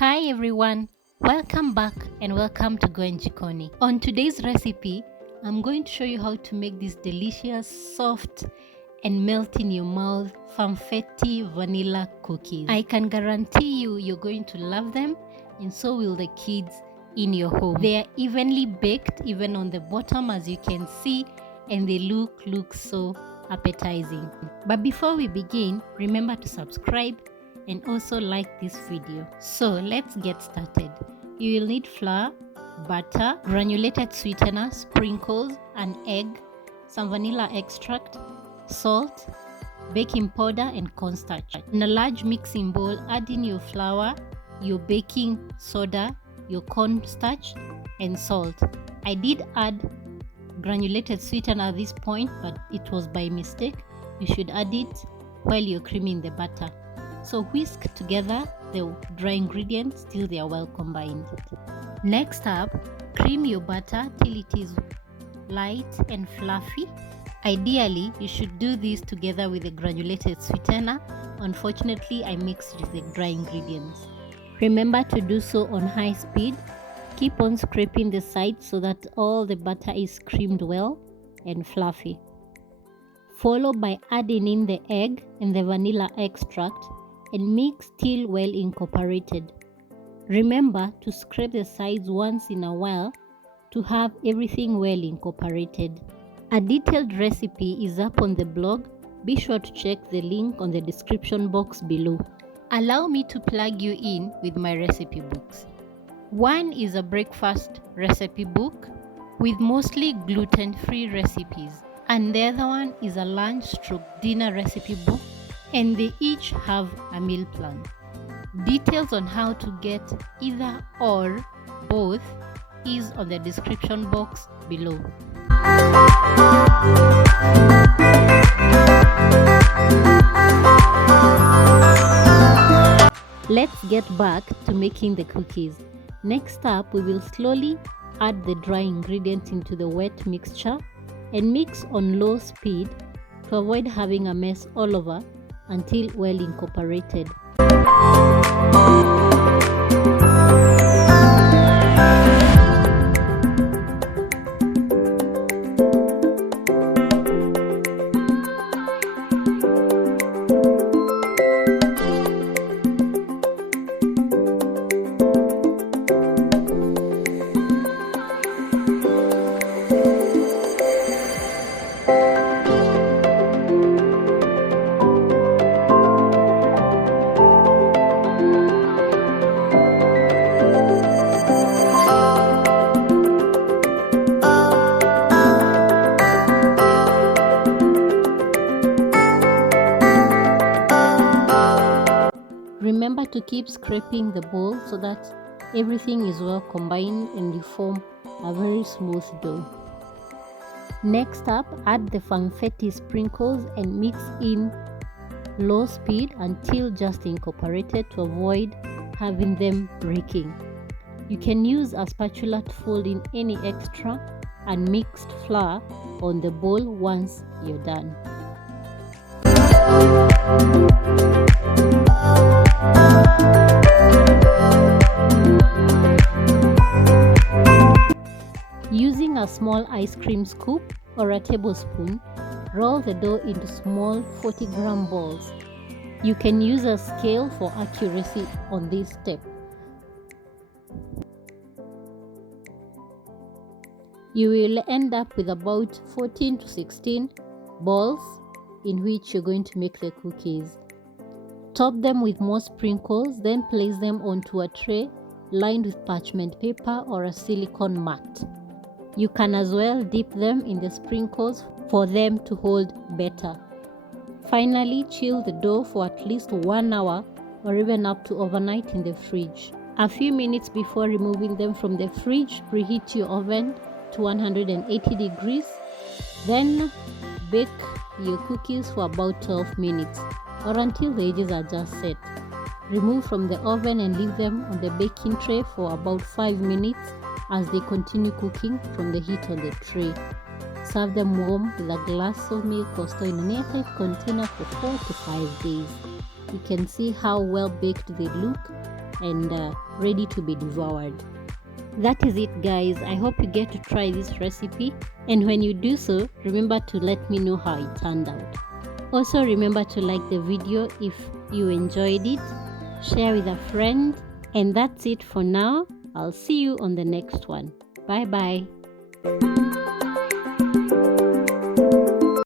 Hi everyone, welcome back and welcome to Gwen Jikoni. On today's recipe, I'm going to show you how to make these delicious, soft and melt in your mouth Funfetti Vanilla Cookies. I can guarantee you're going to love them, and so will the kids in your home. They are evenly baked even on the bottom, as you can see, and they look so appetizing. But before we begin, remember to subscribe and also like this video. So let's get started. You will need flour, butter, granulated sweetener, sprinkles, an egg, some vanilla extract, salt, baking powder and cornstarch. In a large mixing bowl, add in your flour, your baking soda, your cornstarch and salt. I did add granulated sweetener at this point, but it was by mistake. You should add it while you're creaming the butter. So whisk together the dry ingredients till they are well combined. Next up, cream your butter till it is light and fluffy. Ideally, you should do this together with the granulated sweetener. Unfortunately, I mixed it with the dry ingredients. Remember to do so on high speed. Keep on scraping the sides so that all the butter is creamed well and fluffy. Follow by adding in the egg and the vanilla extract and mix till well incorporated. Remember to scrape the sides once in a while to have everything well incorporated. A detailed recipe is up on the blog. Be sure to check the link on the description box below. Allow me to plug you in with my recipe books. One is a breakfast recipe book with mostly gluten-free recipes, and the other one is a lunch/dinner recipe book, and they each have a meal plan. Details on how to get either or both is on the description box below. Let's get back to making the cookies. Next up, we will slowly add the dry ingredients into the wet mixture and mix on low speed to avoid having a mess all over until well incorporated. Remember to keep scraping the bowl so that everything is well combined and you form a very smooth dough. Next up, add the Funfetti sprinkles and mix in low speed until just incorporated to avoid having them breaking. You can use a spatula to fold in any extra unmixed flour on the bowl once you're done. Using a small ice cream scoop or a tablespoon, roll the dough into small 40-gram balls. You can use a scale for accuracy on this step. You will end up with about 14 to 16 balls in which you're going to make the cookies. Top them with more sprinkles, then place them onto a tray lined with parchment paper or a silicone mat. You can as well dip them in the sprinkles for them to hold better. Finally, chill the dough for at least 1 hour or even up to overnight in the fridge. A few minutes before removing them from the fridge, preheat your oven to 180 degrees. Then bake your cookies for about 12 minutes or until the edges are just set. Remove from the oven and leave them on the baking tray for about 5 minutes as they continue cooking from the heat on the tray. Serve them warm with a glass of milk or store in an airtight container for 4 to 5 days. You can see how well baked they look and ready to be devoured. That is it, guys. I hope you get to try this recipe, and when you do so, remember to let me know how it turned out. Also remember to like the video if you enjoyed it, share with a friend, and that's it for now. I'll see you on the next one. Bye bye.